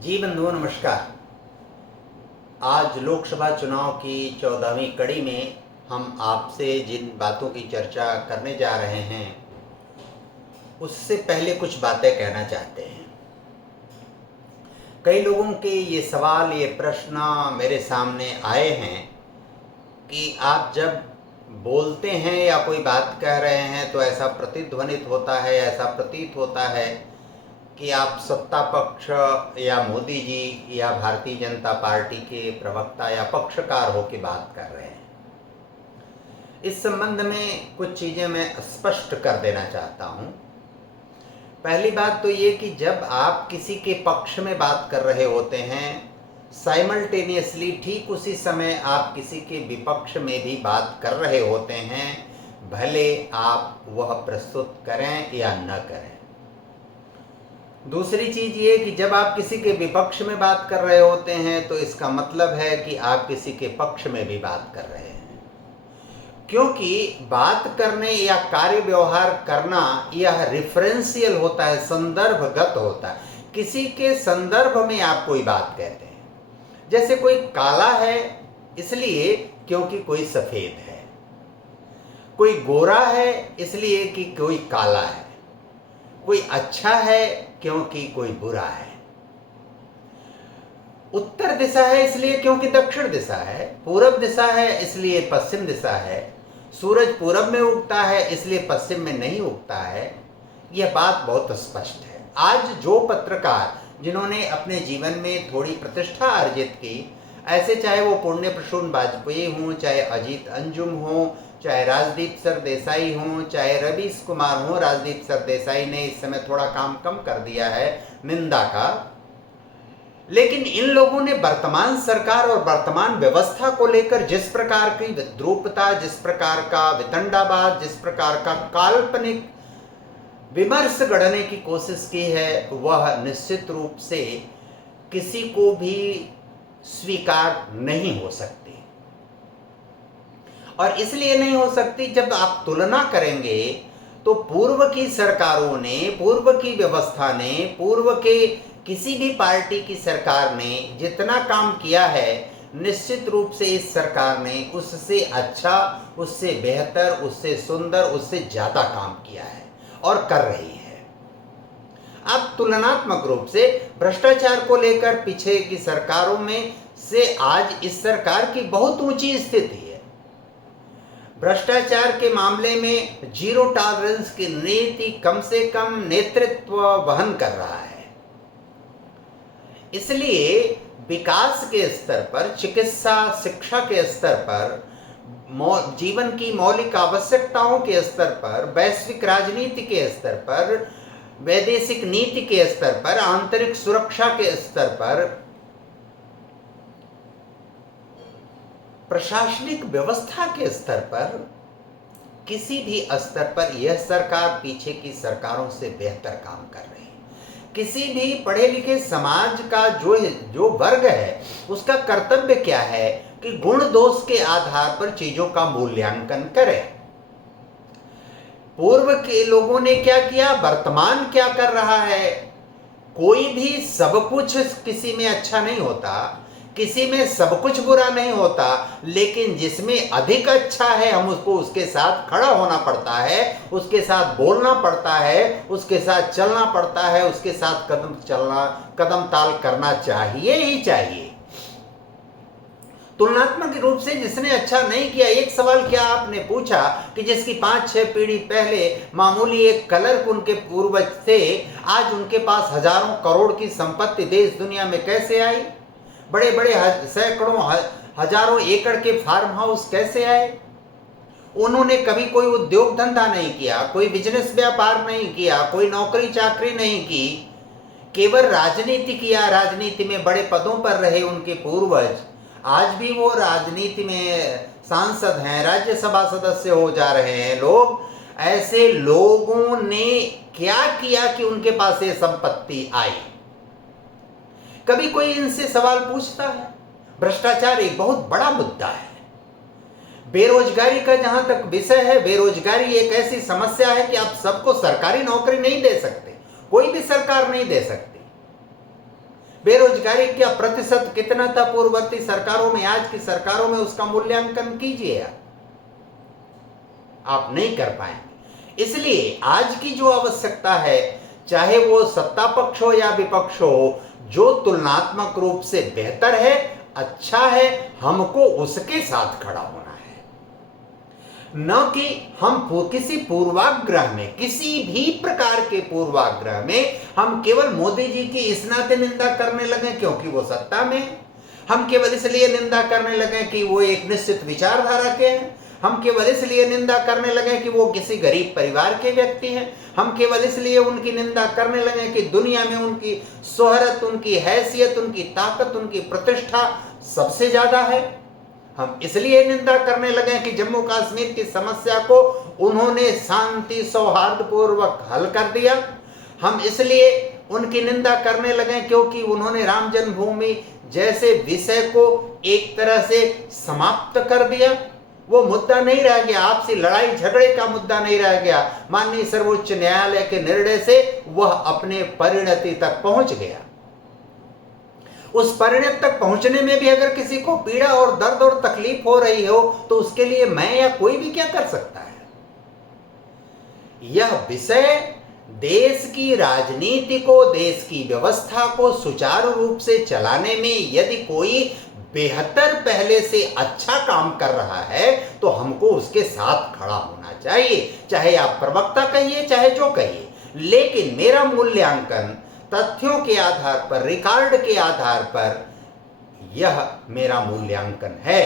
जी बंधुओं नमस्कार। आज लोकसभा चुनाव की 14वीं कड़ी में हम आपसे जिन बातों की चर्चा करने जा रहे हैं उससे पहले कुछ बातें कहना चाहते हैं। कई लोगों के ये सवाल ये प्रश्न मेरे सामने आए हैं कि आप जब बोलते हैं या कोई बात कह रहे हैं तो ऐसा प्रतिध्वनित होता है, ऐसा प्रतीत होता है कि आप सत्ता पक्ष या मोदी जी या भारतीय जनता पार्टी के प्रवक्ता या पक्षकार हो के बात कर रहे हैं। इस संबंध में कुछ चीज़ें मैं स्पष्ट कर देना चाहता हूँ। पहली बात तो ये कि जब आप किसी के पक्ष में बात कर रहे होते हैं, साइमल्टेनियसली ठीक उसी समय आप किसी के विपक्ष में भी बात कर रहे होते हैं, भले आप वह प्रस्तुत करें या न करें। दूसरी चीज़ ये कि जब आप किसी के विपक्ष में बात कर रहे होते हैं तो इसका मतलब है कि आप किसी के पक्ष में भी बात कर रहे हैं, क्योंकि बात करने या कार्य व्यवहार करना यह रेफरेंशियल होता है, संदर्भगत होता है। किसी के संदर्भ में आप कोई बात कहते हैं। जैसे कोई काला है इसलिए क्योंकि कोई सफ़ेद है, कोई गोरा है इसलिए कि कोई काला है, कोई अच्छा है क्योंकि कोई बुरा है, उत्तर दिशा है इसलिए क्योंकि दक्षिण दिशा है, पूरब दिशा है इसलिए पश्चिम दिशा है, सूरज पूरब में उगता है इसलिए पश्चिम में नहीं उगता है। यह बात बहुत स्पष्ट है। आज जो पत्रकार जिन्होंने अपने जीवन में थोड़ी प्रतिष्ठा अर्जित की, ऐसे चाहे वो पुण्य प्रसून वाजपेयी हों, चाहे अजीत अंजुम हों, चाहे राजदीप सरदेसाई हों, चाहे रवीश कुमार हों। राजदीप सरदेसाई ने इस समय थोड़ा काम कम कर दिया है निंदा का, लेकिन इन लोगों ने वर्तमान सरकार और वर्तमान व्यवस्था को लेकर जिस प्रकार की विद्रूपता, जिस प्रकार का वितंडावाद, जिस प्रकार का काल्पनिक विमर्श गढ़ने की कोशिश की है, वह निश्चित रूप से किसी को भी स्वीकार नहीं हो सकती। और इसलिए नहीं हो सकती, जब आप तुलना करेंगे तो पूर्व की सरकारों ने, पूर्व की व्यवस्था ने, पूर्व के किसी भी पार्टी की सरकार ने जितना काम किया है, निश्चित रूप से इस सरकार ने उससे अच्छा, उससे बेहतर, उससे सुंदर, उससे ज़्यादा काम किया है और कर रही है। अब तुलनात्मक रूप से भ्रष्टाचार को लेकर पीछे की सरकारों में से आज इस सरकार की बहुत ऊंची स्थिति है। भ्रष्टाचार के मामले में जीरो टॉलरेंस की नीति कम से कम नेतृत्व वहन कर रहा है। इसलिए विकास के स्तर पर, चिकित्सा शिक्षा के स्तर पर, जीवन की मौलिक आवश्यकताओं के स्तर पर, वैश्विक राजनीति के स्तर पर, वैदेशिक नीति के स्तर पर, आंतरिक सुरक्षा के स्तर पर, प्रशासनिक व्यवस्था के स्तर पर, किसी भी स्तर पर यह सरकार पीछे की सरकारों से बेहतर काम कर रही है। किसी भी पढ़े लिखे समाज का जो वर्ग है, उसका कर्तव्य क्या है कि गुण दोष के आधार पर चीजों का मूल्यांकन करे। पूर्व के लोगों ने क्या किया, वर्तमान क्या कर रहा है। कोई भी सब कुछ किसी में अच्छा नहीं होता, किसी में सब कुछ बुरा नहीं होता, लेकिन जिसमें अधिक अच्छा है हम उसको उसके साथ खड़ा होना पड़ता है, उसके साथ बोलना पड़ता है, उसके साथ चलना पड़ता है, उसके साथ कदम ताल करना चाहिए ही चाहिए। तुलनात्मक रूप से जिसने अच्छा नहीं किया, एक सवाल क्या आपने पूछा कि जिसकी 5-6 पीढ़ी पहले मामूली एक क्लर्क उनके पूर्वज थे, आज उनके पास हजारों करोड़ की संपत्ति देश दुनिया में कैसे आई? बड़े बड़े सैकड़ों हजारों एकड़ के फार्म हाउस कैसे आए? उन्होंने कभी कोई उद्योग धंधा नहीं किया, कोई बिजनेस व्यापार नहीं किया, कोई नौकरी चाकरी नहीं की, केवल राजनीति किया। राजनीति में बड़े पदों पर रहे उनके पूर्वज, आज भी वो राजनीति में सांसद हैं, राज्यसभा सदस्य हो जा रहे हैं लोग। ऐसे लोगों ने क्या किया कि उनके पास ये संपत्ति आई? कभी कोई इनसे सवाल पूछता है? भ्रष्टाचार एक बहुत बड़ा मुद्दा है। बेरोजगारी का जहां तक विषय है, बेरोजगारी एक ऐसी समस्या है कि आप सबको सरकारी नौकरी नहीं दे सकते, कोई भी सरकार नहीं दे सकती। बेरोजगारी का प्रतिशत कितना था पूर्ववर्ती सरकारों में, आज की सरकारों में, उसका मूल्यांकन कीजिए। आप नहीं कर पाएंगे। इसलिए आज की जो आवश्यकता है, चाहे वो सत्ता पक्ष हो या विपक्ष हो, जो तुलनात्मक रूप से बेहतर है, अच्छा है, हमको उसके साथ खड़ा होना है। न कि हम किसी पूर्वाग्रह में, किसी भी प्रकार के पूर्वाग्रह में हम केवल मोदी जी की इस नाते निंदा करने लगे क्योंकि वो सत्ता में है, हम केवल इसलिए निंदा करने लगे कि वो एक निश्चित विचारधारा के हैं, हम केवल इसलिए निंदा करने लगे कि वो किसी गरीब परिवार के व्यक्ति हैं, हम केवल इसलिए उनकी निंदा करने लगे कि दुनिया में उनकी शोहरत, उनकी हैसियत, उनकी ताकत, उनकी प्रतिष्ठा सबसे ज्यादा है, हम इसलिए निंदा करने लगे कि जम्मू कश्मीर की समस्या को उन्होंने शांति सौहार्दपूर्वक हल कर दिया, हम इसलिए उनकी निंदा करने लगे क्योंकि उन्होंने राम जन्मभूमि जैसे विषय को एक तरह से समाप्त कर दिया। वो मुद्दा नहीं रह गया, आपसी लड़ाई झगड़े का मुद्दा नहीं रह गया। माननीय सर्वोच्च न्यायालय के निर्णय से वह अपने परिणति तक पहुंच गया। उस परिणति तक पहुंचने में भी अगर किसी को पीड़ा और दर्द और तकलीफ हो रही हो तो उसके लिए मैं या कोई भी क्या कर सकता है। यह विषय देश की राजनीति को, देश की व्यवस्था को सुचारू रूप से चलाने में यदि कोई बेहतर, पहले से अच्छा काम कर रहा है तो हमको उसके साथ खड़ा होना चाहिए, चाहे आप प्रवक्ता कहिए, चाहे जो कहिए। लेकिन मेरा मूल्यांकन तथ्यों के आधार पर, रिकॉर्ड के आधार पर, यह मेरा मूल्यांकन है।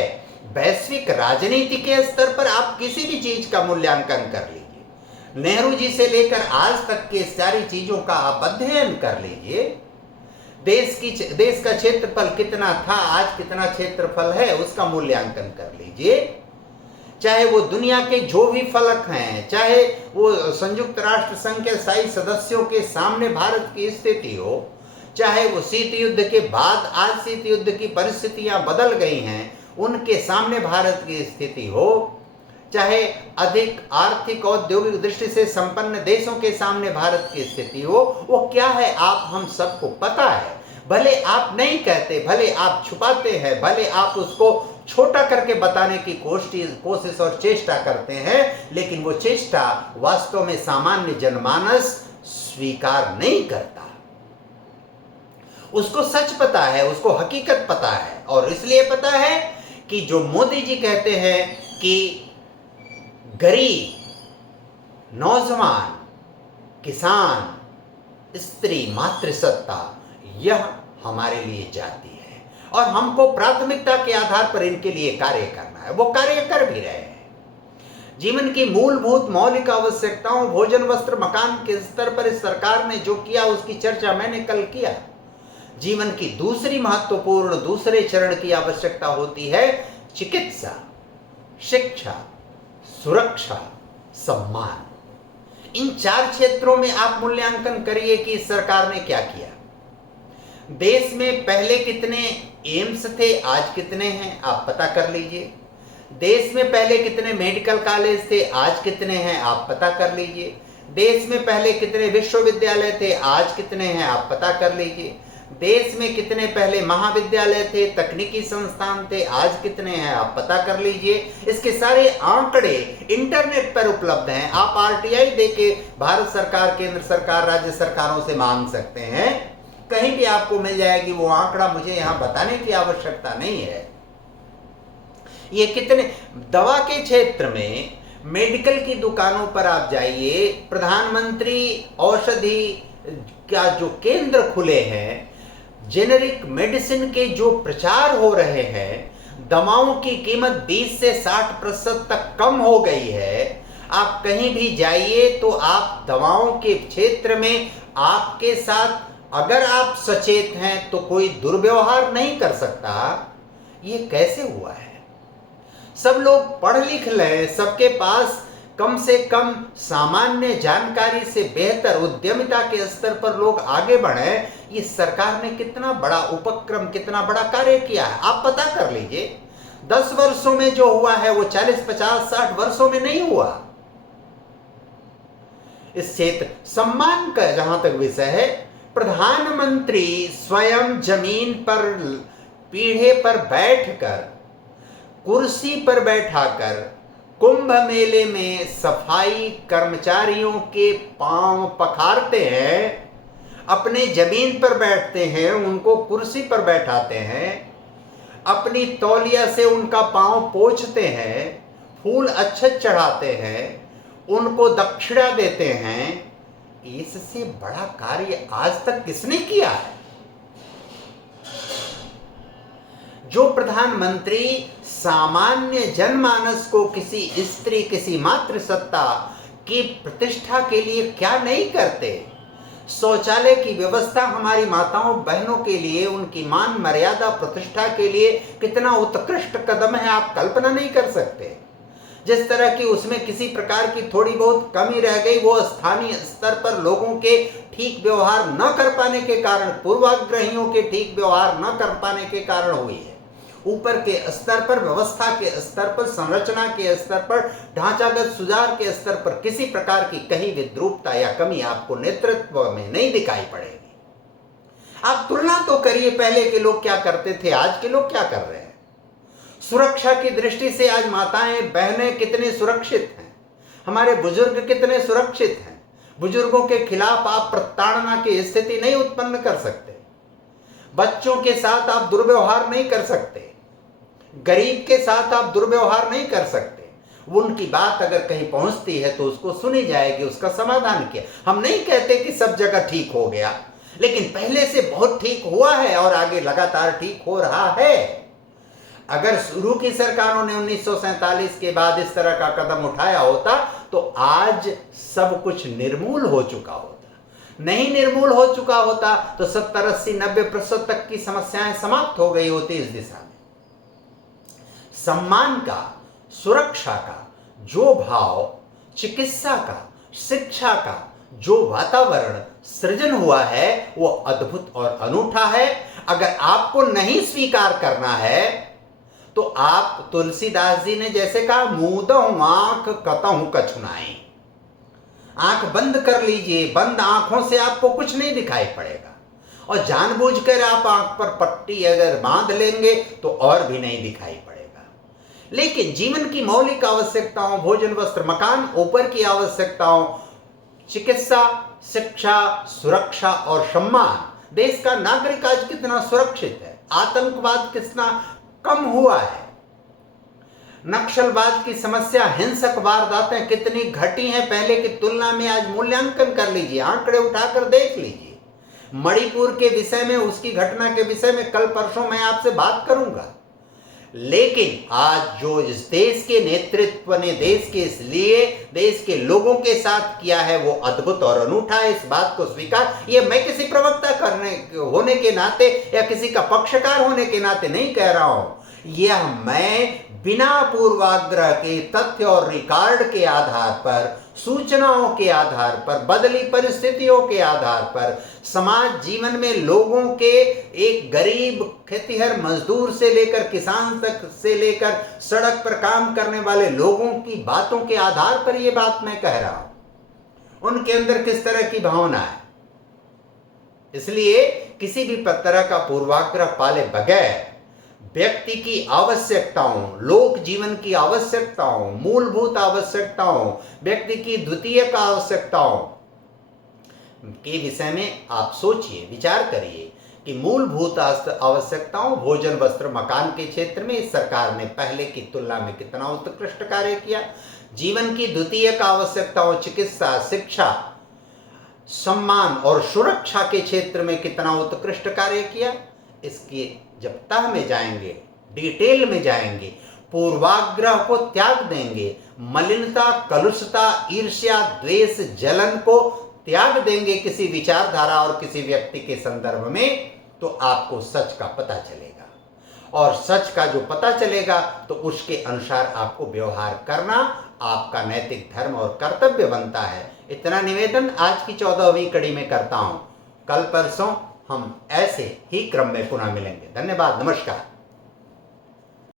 वैश्विक राजनीति के स्तर पर आप किसी भी चीज का मूल्यांकन कर लीजिए, नेहरू जी से लेकर आज तक के सारी चीजों का आप अध्ययन कर लीजिए। देश का क्षेत्रफल कितना था, आज कितना क्षेत्रफल है, उसका मूल्यांकन कर लीजिए। चाहे वो दुनिया के जो भी फलक हैं, चाहे वो संयुक्त राष्ट्र संघ के स्थायी सदस्यों के सामने भारत की स्थिति हो, चाहे वो शीत युद्ध के बाद आज शीत युद्ध की परिस्थितियां बदल गई हैं उनके सामने भारत की स्थिति हो, चाहे अधिक आर्थिक औद्योगिक दृष्टि से संपन्न देशों के सामने भारत की स्थिति हो, वो क्या है आप हम सबको पता है। भले आप नहीं कहते, भले आप छुपाते हैं, भले आप उसको छोटा करके बताने की कोशिश और चेष्टा करते हैं, लेकिन वो चेष्टा वास्तव में सामान्य जनमानस स्वीकार नहीं करता। उसको सच पता है, उसको हकीकत पता है, और इसलिए पता है कि जो मोदी जी कहते हैं कि गरीब, नौजवान, किसान, स्त्री, मातृसत्ता, यह हमारे लिए जाति है और हमको प्राथमिकता के आधार पर इनके लिए कार्य करना है। वो कार्य कर भी रहे हैं। जीवन की मूलभूत मौलिक आवश्यकताओं, भोजन, वस्त्र, मकान के स्तर पर इस सरकार ने जो किया उसकी चर्चा मैंने कल किया। जीवन की दूसरी महत्वपूर्ण, दूसरे चरण की आवश्यकता होती है चिकित्सा, शिक्षा, सुरक्षा, सम्मान। इन 4 क्षेत्रों में आप मूल्यांकन करिए कि इस सरकार ने क्या किया। देश में पहले कितने एम्स थे, आज कितने हैं, आप पता कर लीजिए। देश में पहले कितने मेडिकल कॉलेज थे, आज कितने हैं, आप पता कर लीजिए। देश में पहले कितने विश्वविद्यालय थे, आज कितने हैं, आप पता कर लीजिए। देश में कितने पहले महाविद्यालय थे, तकनीकी संस्थान थे, आज कितने हैं, आप पता कर लीजिए। इसके सारे आंकड़े इंटरनेट पर उपलब्ध हैं। आप आरटीआई देके भारत सरकार, केंद्र सरकार, राज्य सरकारों से मांग सकते हैं, कहीं भी आपको मिल जाएगी वो आंकड़ा। मुझे यहां बताने की आवश्यकता नहीं है। ये कितने दवा के क्षेत्र में, मेडिकल की दुकानों पर आप जाइए, प्रधानमंत्री औषधि का जो केंद्र खुले हैं, जेनेरिक मेडिसिन के जो प्रचार हो रहे हैं, दवाओं की कीमत 20 से 60% तक कम हो गई है। आप कहीं भी जाइए तो आप दवाओं के क्षेत्र में आपके साथ, अगर आप सचेत हैं तो कोई दुर्व्यवहार नहीं कर सकता। ये कैसे हुआ है? सब लोग पढ़ लिख लें, सबके पास कम से कम सामान्य जानकारी से बेहतर उद्यमिता के स्तर पर लोग आगे बढ़े। इस सरकार ने कितना बड़ा उपक्रम, कितना बड़ा कार्य किया है, आप पता कर लीजिए। 10 वर्षों में जो हुआ है वो 40, 50, 60 वर्षों में नहीं हुआ। इस क्षेत्र सम्मान का जहां तक विषय है, प्रधानमंत्री स्वयं जमीन पर पीढ़े पर बैठकर, कुर्सी पर बैठाकर कुंभ मेले में सफाई कर्मचारियों के पांव पखारते हैं, अपने जमीन पर बैठते हैं, उनको कुर्सी पर बैठाते हैं, अपनी तौलिया से उनका पांव पोंछते हैं, फूल अक्षत चढ़ाते हैं, उनको दक्षिणा देते हैं। इससे बड़ा कार्य आज तक किसने किया है? जो प्रधानमंत्री सामान्य जनमानस को, किसी स्त्री, किसी मातृसत्ता की प्रतिष्ठा के लिए क्या नहीं करते। शौचालय की व्यवस्था हमारी माताओं बहनों के लिए, उनकी मान मर्यादा प्रतिष्ठा के लिए कितना उत्कृष्ट कदम है, आप कल्पना नहीं कर सकते। जिस तरह की उसमें किसी प्रकार की थोड़ी बहुत कमी रह गई, वो स्थानीय स्तर पर लोगों के ठीक व्यवहार न कर पाने के कारण, पूर्वाग्रहियों के ठीक व्यवहार न कर पाने के कारण हुई है। ऊपर के स्तर पर, व्यवस्था के स्तर पर, संरचना के स्तर पर, ढांचागत सुधार के स्तर पर किसी प्रकार की कहीं विद्रूपता या कमी आपको नेतृत्व में नहीं दिखाई पड़ेगी। आप तुलना तो करिए, पहले के लोग क्या करते थे, आज के लोग क्या कर रहे हैं। सुरक्षा की दृष्टि से आज माताएं बहनें कितने सुरक्षित हैं, हमारे बुजुर्ग कितने सुरक्षित हैं। बुजुर्गों के खिलाफ आप प्रताड़ना की स्थिति नहीं उत्पन्न कर सकते, बच्चों के साथ आप दुर्व्यवहार नहीं कर सकते, गरीब के साथ आप दुर्व्यवहार नहीं कर सकते। उनकी बात अगर कहीं पहुंचती है तो उसको सुनी जाएगी, उसका समाधान किया। हम नहीं कहते कि सब जगह ठीक हो गया, लेकिन पहले से बहुत ठीक हुआ है और आगे लगातार ठीक हो रहा है। अगर शुरू की सरकारों ने 1947 के बाद इस तरह का कदम उठाया होता तो आज सब कुछ निर्मूल हो चुका होता। नहीं निर्मूल हो चुका होता तो 70, 80, 90% तक की समस्याएं समाप्त हो गई होती इस दिशा में। सम्मान का, सुरक्षा का जो भाव, चिकित्सा का, शिक्षा का जो वातावरण सृजन हुआ है वो अद्भुत और अनूठा है। अगर आपको नहीं स्वीकार करना है तो आप, तुलसीदास जी ने जैसे कहा, मूदहु आंख कतहु कछु नाहि। आंख बंद कर लीजिए, बंद आंखों से आपको कुछ नहीं दिखाई पड़ेगा, और जानबूझकर आप आंख पर पट्टी अगर बांध लेंगे तो और भी नहीं दिखाई पड़ेगा। लेकिन जीवन की मौलिक आवश्यकताओं, भोजन, वस्त्र, मकान, ऊपर की आवश्यकताओं, चिकित्सा, शिक्षा, सुरक्षा और सम्मान, देश का नागरिक आज कितना सुरक्षित है, आतंकवाद कितना कम हुआ है, नक्सलवाद की समस्या, हिंसक वारदातें कितनी घटी हैं पहले की तुलना में। आज मूल्यांकन कर लीजिए, आंकड़े उठाकर देख लीजिए। मणिपुर के विषय में, उसकी घटना के विषय में कल परसों मैं आपसे बात करूंगा। लेकिन आज जो इस देश के नेतृत्व ने देश के इसलिए देश के लोगों के साथ किया है वो अद्भुत और अनूठा है। इस बात को स्वीकार, ये मैं किसी प्रवक्ता होने के नाते या किसी का पक्षकार होने के नाते नहीं कह रहा हूं। यह मैं बिना पूर्वाग्रह के, तथ्य और रिकॉर्ड के आधार पर, सूचनाओं के आधार पर, बदली परिस्थितियों के आधार पर, समाज जीवन में लोगों के, एक गरीब खेतिहर मजदूर से लेकर किसान तक से लेकर सड़क पर काम करने वाले लोगों की बातों के आधार पर यह बात मैं कह रहा हूं। उनके अंदर किस तरह की भावना है, इसलिए किसी भी तरह का पूर्वाग्रह पाले बगैर व्यक्ति की आवश्यकताओं, लोक जीवन की आवश्यकताओं, मूलभूत आवश्यकताओं, व्यक्ति की द्वितीयक आवश्यकताओं के विषय में आप सोचिए, विचार करिए कि मूलभूत आवश्यकताओं, भोजन, वस्त्र, मकान के क्षेत्र में इस सरकार ने पहले की तुलना में कितना उत्कृष्ट कार्य किया। जीवन की द्वितीयक आवश्यकताओं, चिकित्सा, शिक्षा, सम्मान और सुरक्षा के क्षेत्र में कितना उत्कृष्ट कार्य किया। इसकी जब तह में जाएंगे, डिटेल में जाएंगे, पूर्वाग्रह को त्याग देंगे, मलिनता, कलुषता, ईर्ष्या, द्वेष, जलन को त्याग देंगे किसी विचारधारा और किसी व्यक्ति के संदर्भ में, तो आपको सच का पता चलेगा। और सच का जो पता चलेगा तो उसके अनुसार आपको व्यवहार करना आपका नैतिक धर्म और कर्तव्य बनता है। इतना निवेदन आज की 14वीं कड़ी में करता हूं। कल परसों हम ऐसे ही क्रम में पुनः मिलेंगे। धन्यवाद, नमस्कार।